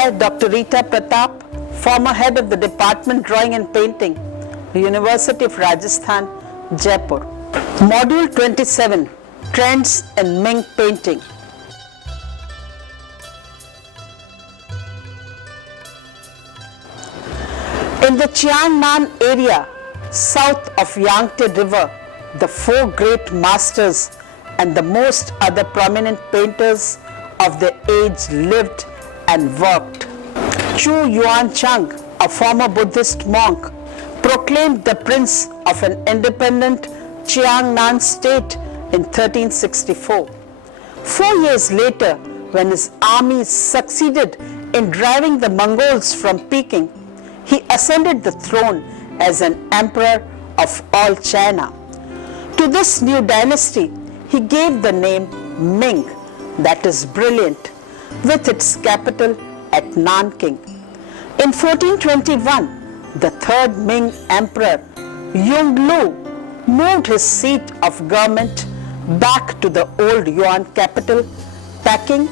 by Dr. Rita Pratap, former head of the Department Drawing and Painting, University of Rajasthan, Jaipur. Module 27, Trends in Ming Painting. In the Chiangnan area, south of Yangtze River, the four great masters and the most other prominent painters of the age lived and worked. Chu Yuan Chang, a former Buddhist monk, proclaimed the prince of an independent Chiangnan state in 1364. 4 years later, when his army succeeded in driving the Mongols from Peking, he ascended the throne as an emperor of all China. To this new dynasty, he gave the name Ming, that is brilliant, with its capital at Nanking. In 1421, the third Ming emperor, Yongle, moved his seat of government back to the old Yuan capital, Peking,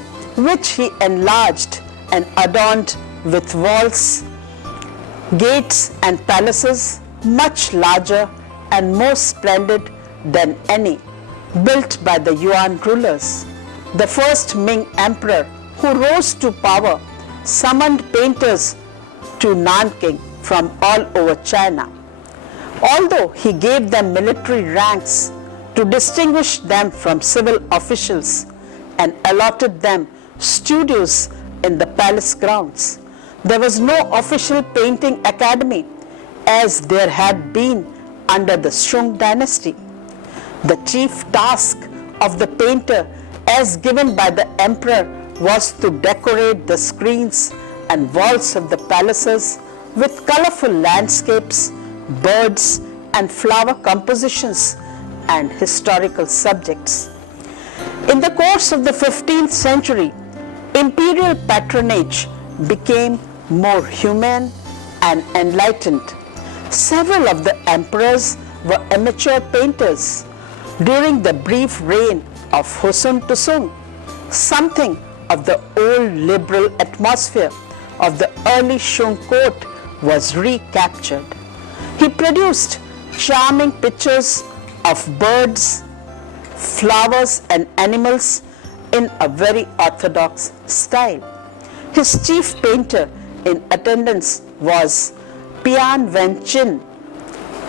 which he enlarged and adorned with walls, gates and palaces much larger and more splendid than any built by the Yuan rulers. The first Ming emperor who rose to power summoned painters to Nanking from all over China. Although he gave them military ranks to distinguish them from civil officials and allotted them studios in the palace grounds, there was no official painting academy as there had been under the Shung dynasty. The chief task of the painter as given by the emperor was to decorate the screens and walls of the palaces with colorful landscapes, birds and flower compositions and historical subjects. In the course of the 15th century, imperial patronage became more humane and enlightened. Several of the emperors were amateur painters. During the brief reign of Husun Tusung, something of the old liberal atmosphere of the early Shung court was recaptured. He produced charming pictures of birds, flowers and animals in a very orthodox style. His chief painter in attendance was Pian Wen Chin,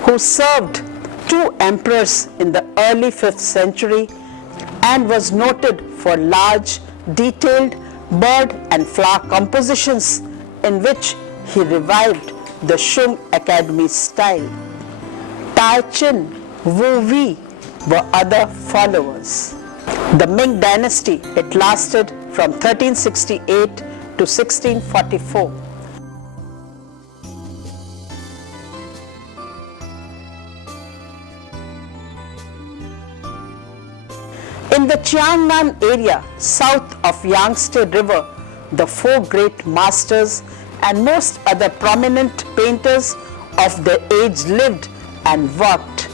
who served 2 emperors in the early 5th century and was noted for large, detailed bird and flower compositions in which he revived the Shung Academy style. Tai Chin, Wu Wei were other followers. The Ming dynasty, it lasted from 1368 to 1644. In the Chiangnan area, south of Yangtze River, the 4 great masters and most other prominent painters of the age lived and worked.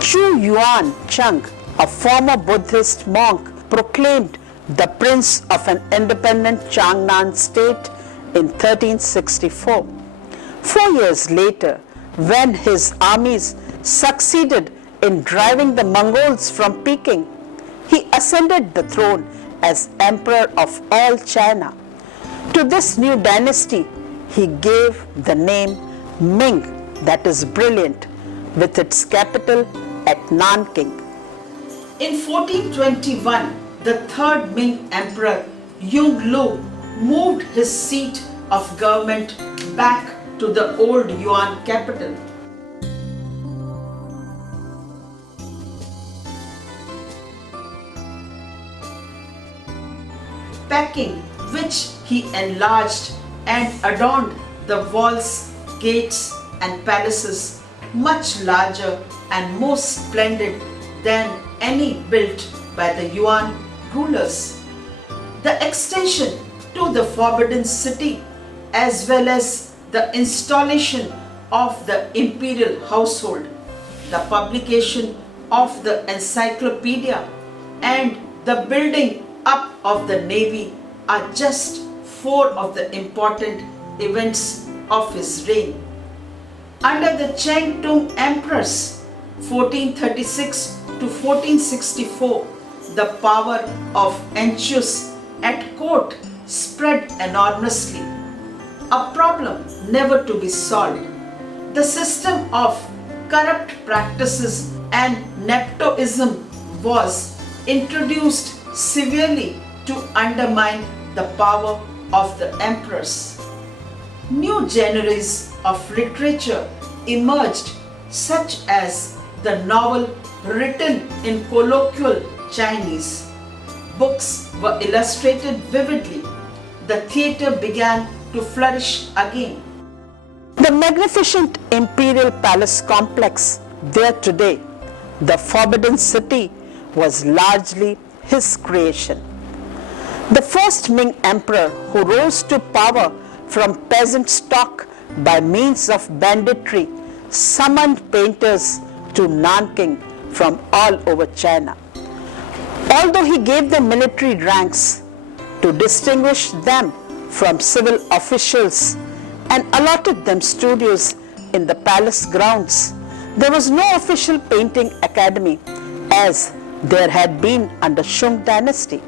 Chu Yuan Chang, a former Buddhist monk, proclaimed the prince of an independent Chiangnan state in 1364. 4 years later, when his armies succeeded in driving the Mongols from Peking, he ascended the throne as emperor of all China. To this new dynasty, he gave the name Ming, that is brilliant, with its capital at Nanking. In 1421, the third Ming emperor, Yongle, moved his seat of government back to the old Yuan capital. Peking, which he enlarged and adorned the walls, gates and palaces much larger and more splendid than any built by the Yuan rulers. The extension to the Forbidden City as well as the installation of the imperial household, the publication of the encyclopedia and the building up of the navy are just four of the important events of his reign. Under the Cheng Tung emperors 1436 to 1464, the power of Encius at court spread enormously, a problem never to be solved. The system of corrupt practices and nepotism was introduced severely to undermine the power of the emperors. New genres of literature emerged, such as the novel written in colloquial Chinese. Books were illustrated vividly. The theatre began to flourish again. The magnificent imperial palace complex there today, the Forbidden City, was largely his creation. The first Ming emperor, who rose to power from peasant stock by means of banditry, summoned painters to Nanking from all over China. Although he gave them military ranks to distinguish them from civil officials and allotted them studios in the palace grounds, there was no official painting academy as there had been under Shung dynasty.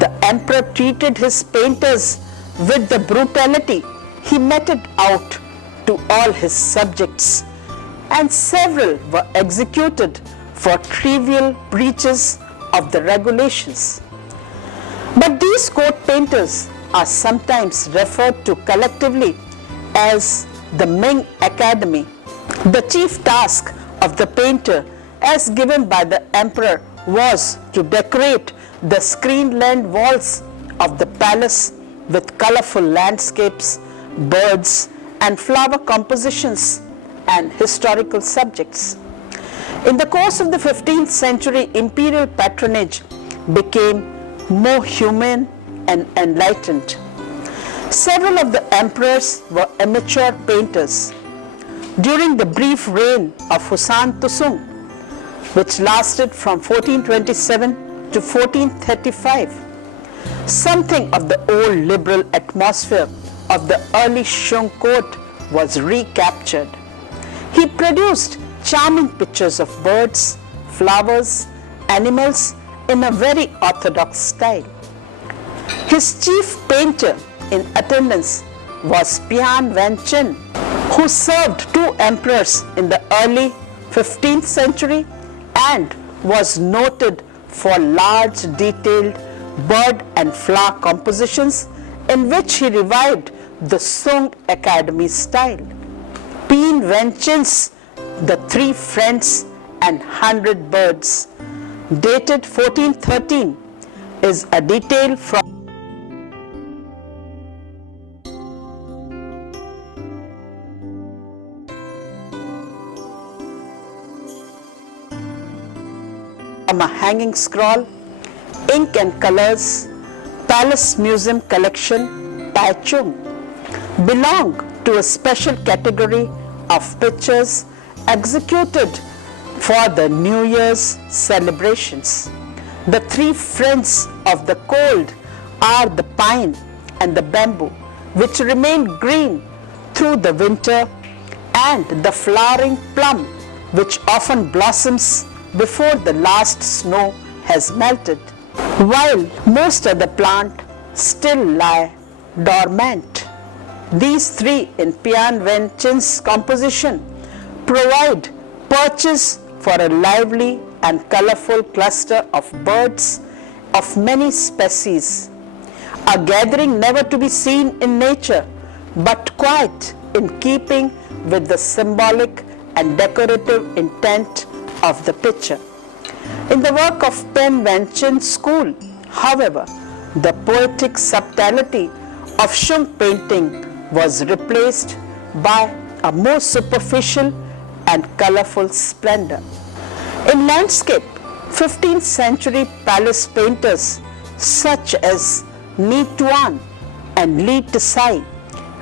The emperor treated his painters with the brutality he meted out to all his subjects, and several were executed for trivial breaches of the regulations. But these court painters are sometimes referred to collectively as the Ming Academy. The chief task of the painter, as given by the emperor, was to decorate the screenland walls of the palace with colorful landscapes, birds, and flower compositions and historical subjects. In the course of the 15th century, imperial patronage became more humane and enlightened. Several of the emperors were amateur painters. During the brief reign of Husan Tusung, which lasted from 1427 to 1435, something of the old liberal atmosphere of the early Shung court was recaptured. He produced charming pictures of birds, flowers, animals in a very orthodox style. His chief painter in attendance was Pian Wen-chen, who served two emperors in the early 15th century and was noted for large detailed bird and flower compositions in which he revived the Sung Academy style. Pian Wen-chen's The Three Friends and 100 Birds, dated 1413, is a detail from a hanging scroll, ink and colors, Palace Museum collection, Tai Chung, belong to a special category of pictures executed for the New Year's celebrations. The three friends of the cold are the pine and the bamboo, which remain green through the winter, and the flowering plum, which often blossoms before the last snow has melted, while most of the plant still lie dormant. These three in Pian Wen-chen's composition provide perches for a lively and colorful cluster of birds of many species, a gathering never to be seen in nature, but quite in keeping with the symbolic and decorative intent of the picture. In the work of Pian Wen-chen's school, however, the poetic subtlety of Shung painting was replaced by a more superficial and colorful splendor. In landscape, 15th century palace painters such as Ni Tuan and Li Tsai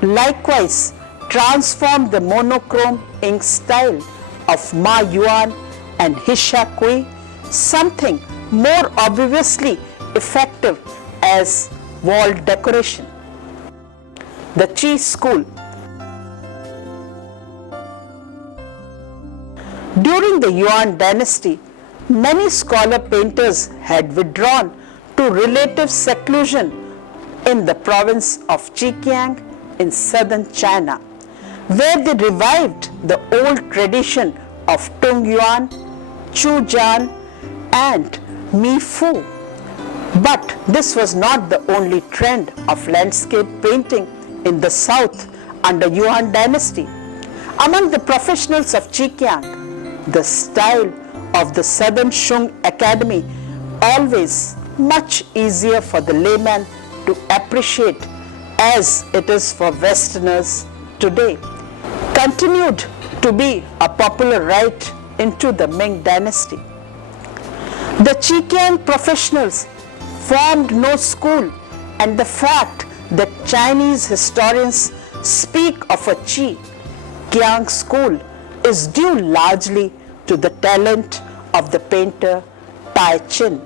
likewise transformed the monochrome ink style of Ma Yuan and Hisha Kui, something more obviously effective as wall decoration. the Qi school. During the Yuan dynasty, many scholar painters had withdrawn to relative seclusion in the province of Zhejiang in southern China, where they revived the old tradition of Tung Yuan, Chu Jian, and Mi Fu. But this was not the only trend of landscape painting in the south under Yuan dynasty. Among the professionals of Zhejiang, the style of the Southern Shung Academy, always much easier for the layman to appreciate as it is for Westerners today, continued to be a popular right into the Ming dynasty. The Zhejiang professionals formed no school, and the fact that Chinese historians speak of a Zhejiang school is due largely to the talent of the painter Tai Chin.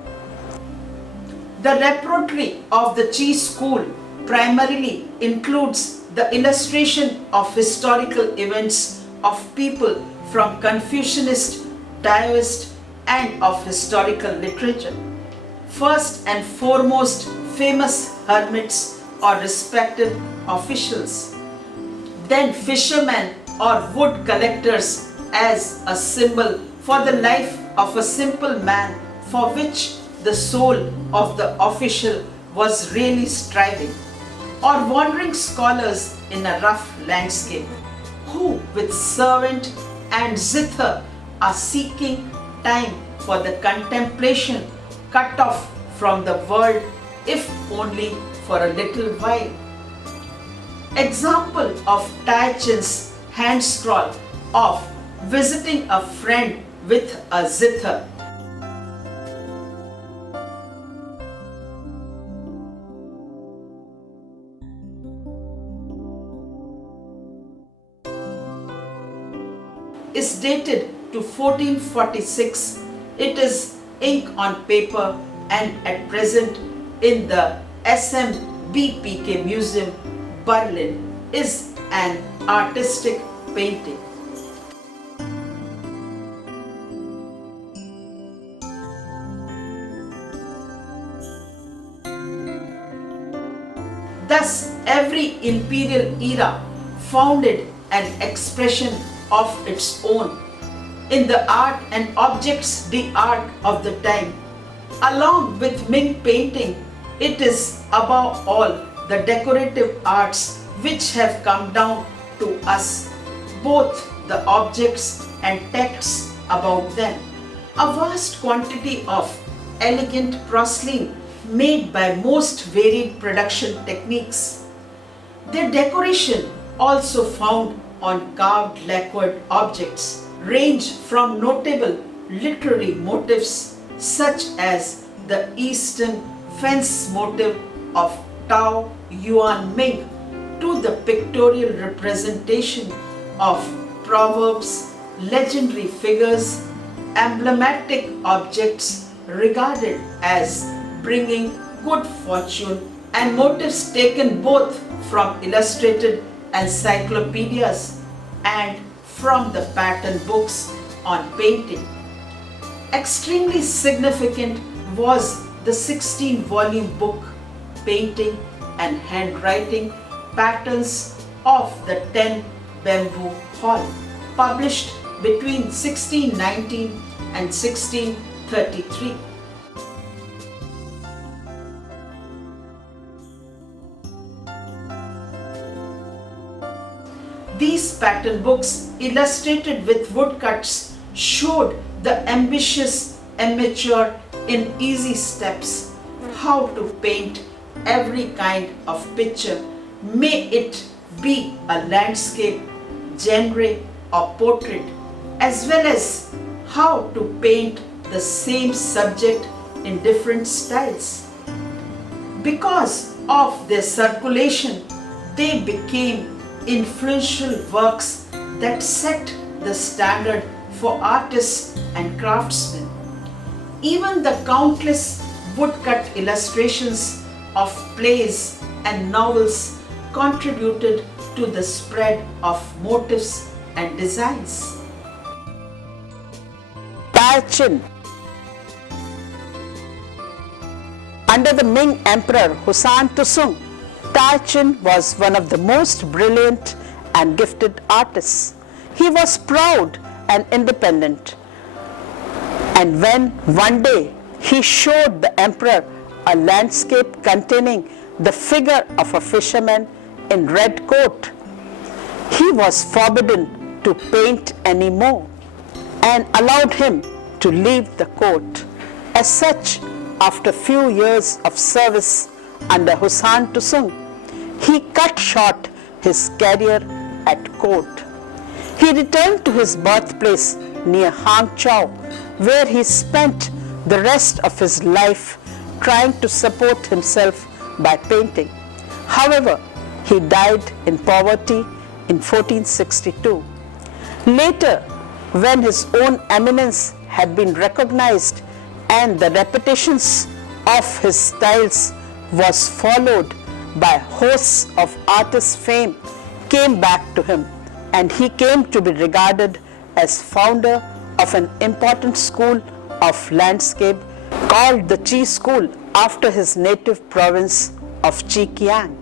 The repertoire of the Qi school primarily includes the illustration of historical events of people from Confucianist, Taoist, and of historical literature. First and foremost, famous hermits or respected officials. Then fishermen or wood collectors as a symbol for the life of a simple man for which the soul of the official was really striving, or wandering scholars in a rough landscape who with servant and zither are seeking time for the contemplation, cut off from the world if only for a little while. Example of Tai Chin's hand scroll of visiting a friend with a zither. Is dated to 1446. It is ink on paper and at present in the SMBPK Museum, Berlin, is an artistic painting. Thus, every imperial era founded an expression of its own in the art and objects d'art of the time. Along with Ming painting, it is above all the decorative arts which have come down to us, both the objects and texts about them. A vast quantity of elegant porcelain made by most varied production techniques. Their decoration also found on carved lacquered objects range from notable literary motifs such as the Eastern fence motif of Tao Yuan Ming to the pictorial representation of proverbs, legendary figures, emblematic objects regarded as bringing good fortune, and motifs taken both from illustrated encyclopedias and from the pattern books on painting. Extremely significant was the 16-volume book, Painting and Handwriting Patterns of the 10 Bamboo Hall, published between 1619 and 1633. These pattern books, illustrated with woodcuts, showed the ambitious amateur in easy steps how to paint every kind of picture, may it be a landscape, genre or portrait, as well as how to paint the same subject in different styles. Because of their circulation, they became influential works that set the standard for artists and craftsmen. Even the countless woodcut illustrations of plays and novels contributed to the spread of motifs and designs. Tai Chin. Under the Ming Emperor Husan Tusung, Tai Chin was one of the most brilliant and gifted artists. He was proud and independent. And when one day he showed the emperor a landscape containing the figure of a fisherman in red coat, he was forbidden to paint anymore and allowed him to leave the court. As such, after few years of service under Husan Tusung, he cut short his career at court. He returned to his birthplace near Hangzhou, where he spent the rest of his life trying to support himself by painting. However, he died in poverty in 1462. Later, when his own eminence had been recognized and the repetitions of his styles was followed by hosts of artist fame came back to him, and he came to be regarded as founder of an important school of landscape called the Qi School after his native province of Zhejiang.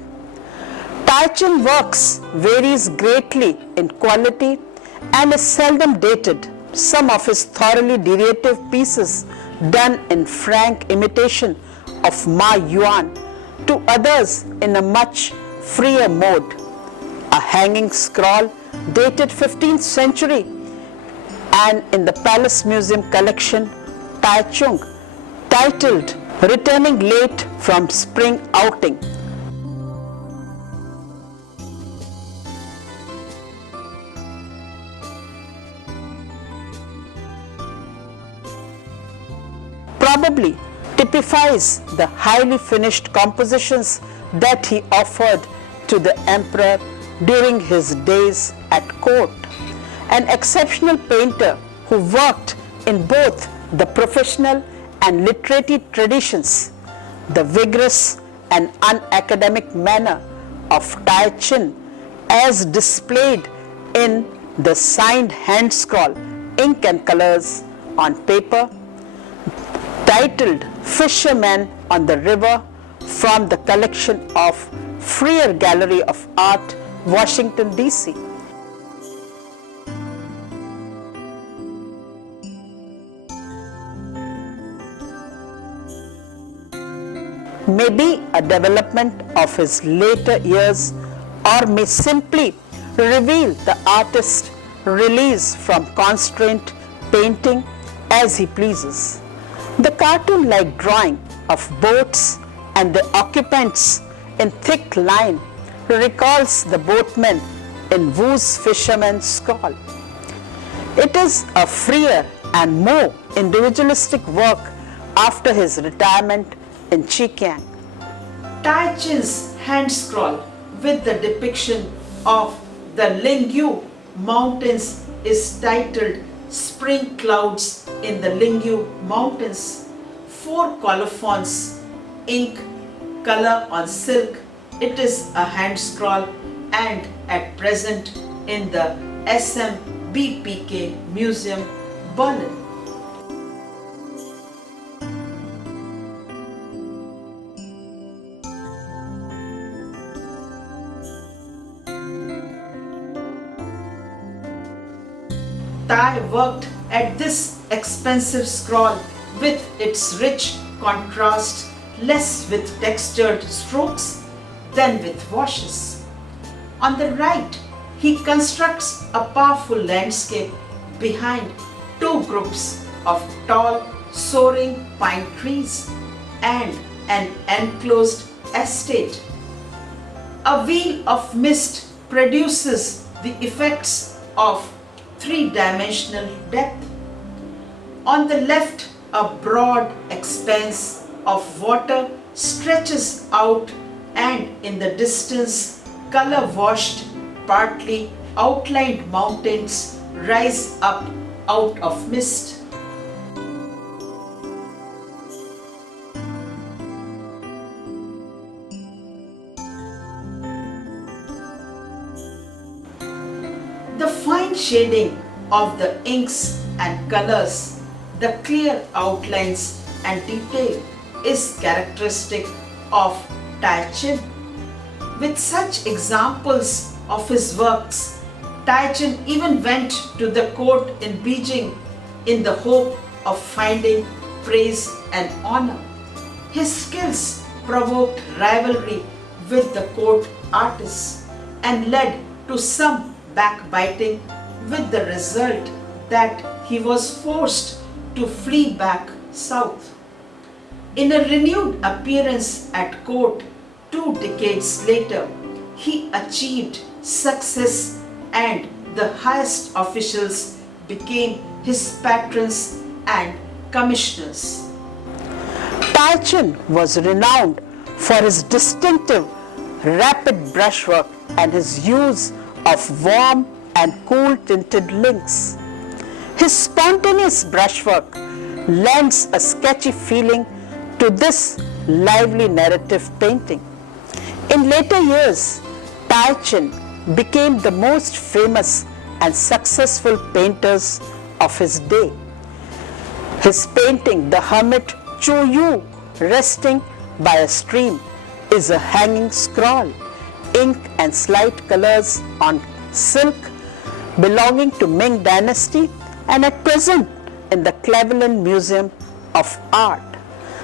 Tai Chin works varies greatly in quality and is seldom dated. Some of his thoroughly derivative pieces done in frank imitation of Ma Yuan, to others in a much freer mode. A hanging scroll dated 15th century and in the Palace Museum collection Tai Chung, titled Returning Late from Spring Outing. Probably typifies the highly finished compositions that he offered to the emperor during his days at court. An exceptional painter who worked in both the professional and literary traditions, the vigorous and unacademic manner of Tai Chin, as displayed in the signed hand scroll, ink and colors on paper, titled Fisherman on the River, from the collection of Freer Gallery of Art, Washington, D.C. May be a development of his later years, or may simply reveal the artist's release from constraint, painting as he pleases. The cartoon-like drawing of boats and the occupants in thick line recalls the boatmen in Wu's Fisherman's Scroll. It is a freer and more individualistic work after his retirement in Zhejiang. Tai Chin's hand scroll with the depiction of the Lingyu Mountains is titled Spring Clouds in the Lingyu Mountains. 4 colophons, ink, color on silk. It is a hand scroll and at present in the SMBPK Museum, Berlin. Tai worked at this expensive scroll with its rich contrast, less with textured strokes than with washes. On the right, he constructs a powerful landscape behind 2 groups of tall, soaring pine trees and an enclosed estate. A wheel of mist produces the effects of 3-dimensional depth. On the left, a broad expanse of water stretches out, and in the distance, color-washed, partly outlined mountains rise up out of mist. fine shading of the inks and colors, the clear outlines and detail is characteristic of Tai Chin. With such examples of his works, Tai Chin even went to the court in Beijing in the hope of finding praise and honor. His skills provoked rivalry with the court artists and led to some backbiting, with the result that he was forced to flee back south. In a renewed appearance at court 2 decades later, he achieved success and the highest officials became his patrons and commissioners. Tai Chin was renowned for his distinctive rapid brushwork and his use of warm and cool tinted inks. His spontaneous brushwork lends a sketchy feeling to this lively narrative painting. In later years, Tai Chin became the most famous and successful painters of his day. His painting, The Hermit Chu Yu, resting by a stream, is a hanging scroll, ink and slide colors on silk, belonging to Ming Dynasty and at present in the Cleveland Museum of Art.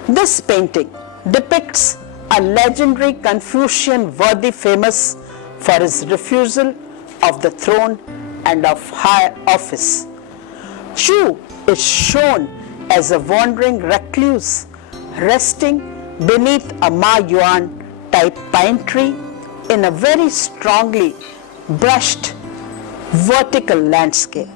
This painting depicts a legendary Confucian worthy famous for his refusal of the throne and of high office. Chu is shown as a wandering recluse resting beneath a Ma Yuan type pine tree in a very strongly brushed vertical landscape.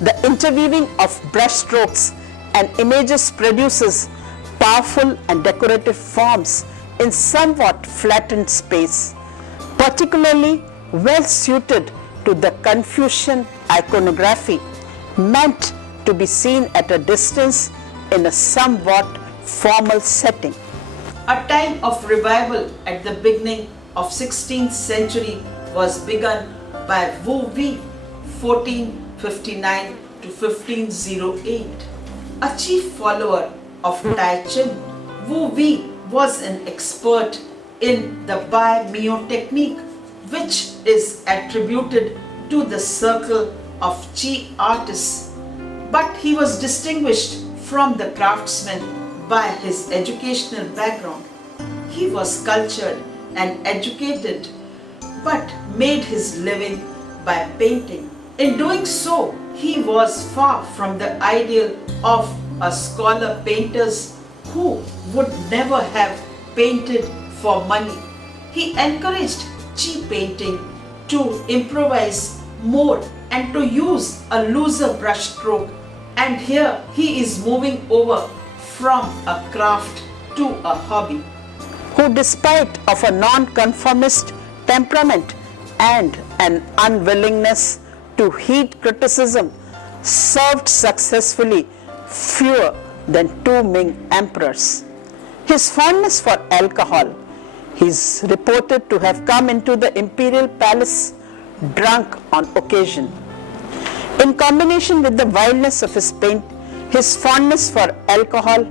The interweaving of brushstrokes and images produces powerful and decorative forms in somewhat flattened space, particularly well suited to the Confucian iconography, meant to be seen at a distance in a somewhat formal setting. A time of revival at the beginning of 16th century was begun by Wu Wei, 1459 to 1508. A chief follower of Tai Chin, Wu Wei was an expert in the Bai Mio technique, which is attributed to the circle of Chi artists. But he was distinguished from the craftsmen by his educational background. He was cultured and educated, but made his living by painting. In doing so, he was far from the ideal of a scholar painters who would never have painted for money. He encouraged cheap painting to improvise more and to use a looser brushstroke, and here he is moving over from a craft to a hobby. Who, despite of a non-conformist temperament and an unwillingness to heed criticism, served successfully fewer than 2 Ming emperors. His fondness for alcohol, he is reported to have come into the imperial palace drunk on occasion. In combination with the wildness of his fondness for alcohol,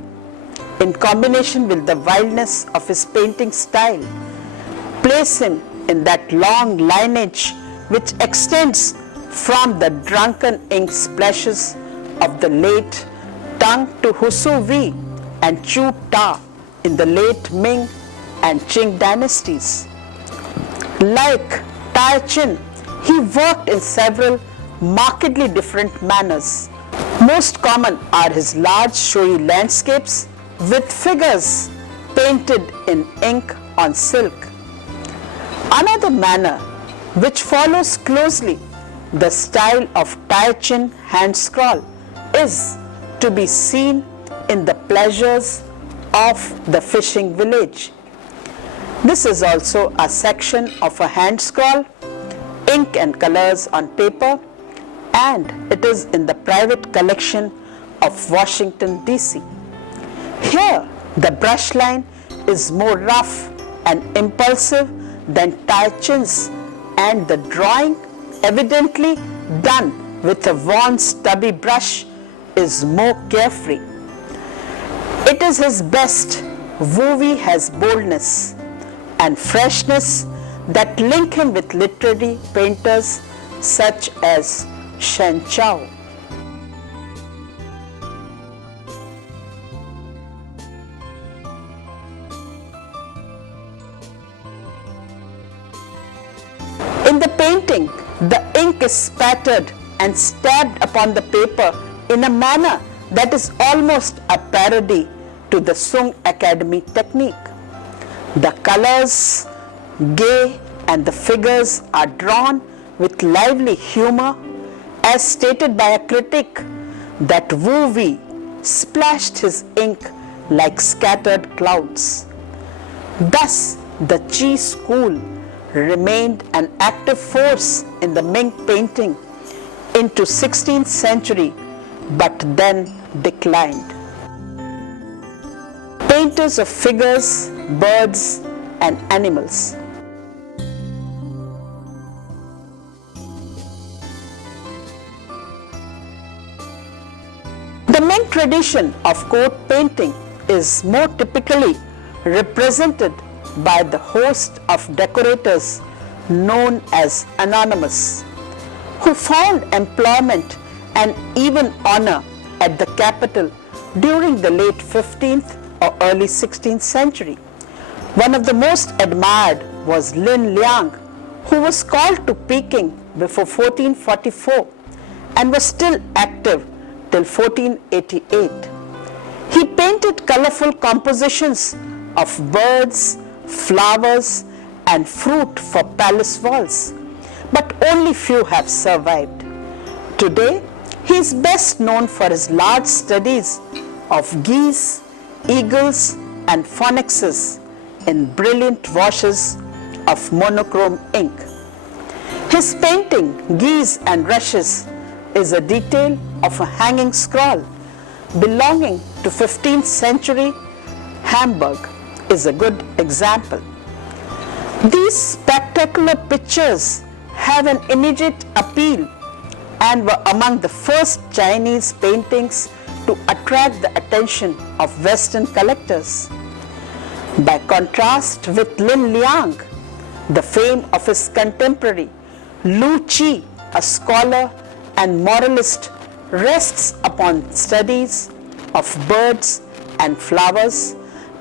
in combination with the wildness of his painting style, place him in that long lineage which extends from the drunken ink splashes of the late Tang to Husu Wei and Chu Ta in the late Ming and Qing dynasties. Like Tai Chin, he worked in several markedly different manners. Most common are his large showy landscapes with figures painted in ink on silk. Another manner which follows closely the style of Tai Chin hand scroll is to be seen in the pleasures of the fishing village. This is also a section of a hand scroll, ink and colors on paper, and it is in the private collection of Washington, D.C. Here, the brush line is more rough and impulsive than Titian's, and the drawing, evidently done with a worn stubby brush, is more carefree. It is his best. Wu-wei has boldness and freshness that link him with literary painters such as Shen Chao. In the painting, the ink is spattered and stabbed upon the paper in a manner that is almost a parody to the Sung Academy technique. The colors, gay, and the figures are drawn with lively humor, as stated by a critic that Wu-wei splashed his ink like scattered clouds. Thus, the Qi school remained an active force in the Ming painting into 16th century, but then declined. Painters of figures, birds, and animals. The Ming tradition of court painting is more typically represented by the host of decorators known as anonymous, who found employment and even honor at the capital during the late 15th or early 16th century. One of the most admired was Lin Liang, who was called to Peking before 1444 and was still active till 1488. He painted colorful compositions of birds, flowers, and fruit for palace walls, but only few have survived. Today, he is best known for his large studies of geese, eagles, and phoenixes in brilliant washes of monochrome ink. His painting, Geese and Rushes, is a detail of a hanging scroll belonging to 15th century Hamburg is a good example. These spectacular pictures have an immediate appeal and were among the first Chinese paintings to attract the attention of Western collectors. By contrast with Lin Liang, the fame of his contemporary Lu Qi, a scholar and moralist, rests upon studies of birds and flowers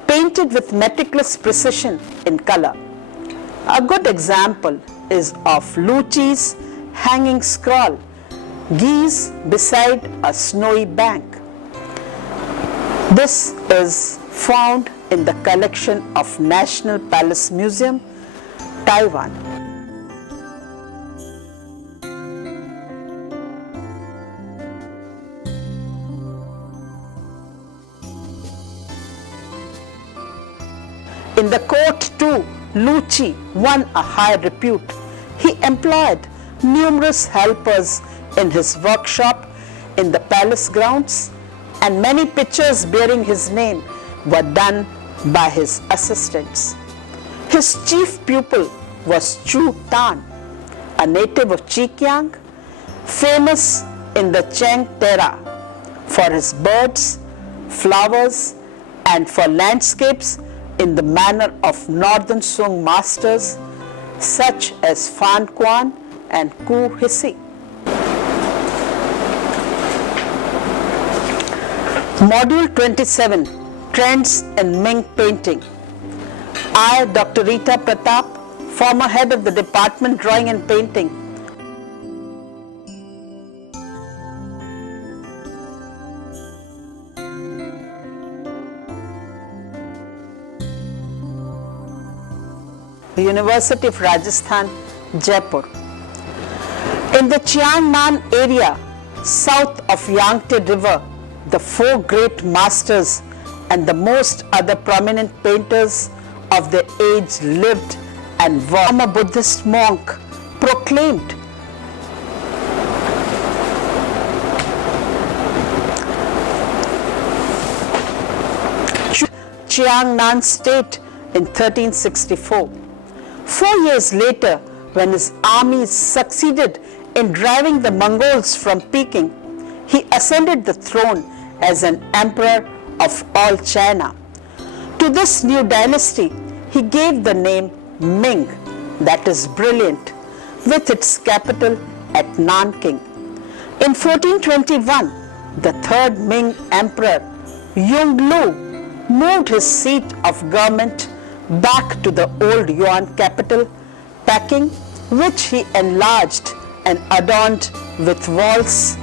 painted with meticulous precision in color. A good example is of Lu Qi's hanging scroll, Geese beside a snowy bank. This is found in the collection of National Palace Museum, Taiwan. In the court too, Lu Qi won a high repute. He employed numerous helpers in his workshop in the palace grounds, and many pictures bearing his name were done by his assistants. His chief pupil was Chu Tan, a native of Chikiang, famous in the Cheng Tera for his birds, flowers, and for landscapes in the manner of northern Sung masters such as Fan Quan and Ku Hisi. Module 27, Trends in Ming Painting. I, Dr. Rita Pratap, former head of the Department Drawing and Painting, University of Rajasthan, Jaipur. In the Chiangnan area, south of Yangtze River, the four great masters and the most other prominent painters of the age lived and were. A Buddhist monk proclaimed Jiangnan state in 1364. 4 years later, when his armies succeeded in driving the Mongols from Peking, he ascended the throne as an emperor of all China. To this new dynasty, he gave the name Ming, that is brilliant, with its capital at Nanking. In 1421, the third Ming emperor, Yongle, moved his seat of government back to the old Yuan capital, Peking, which he enlarged and adorned with walls,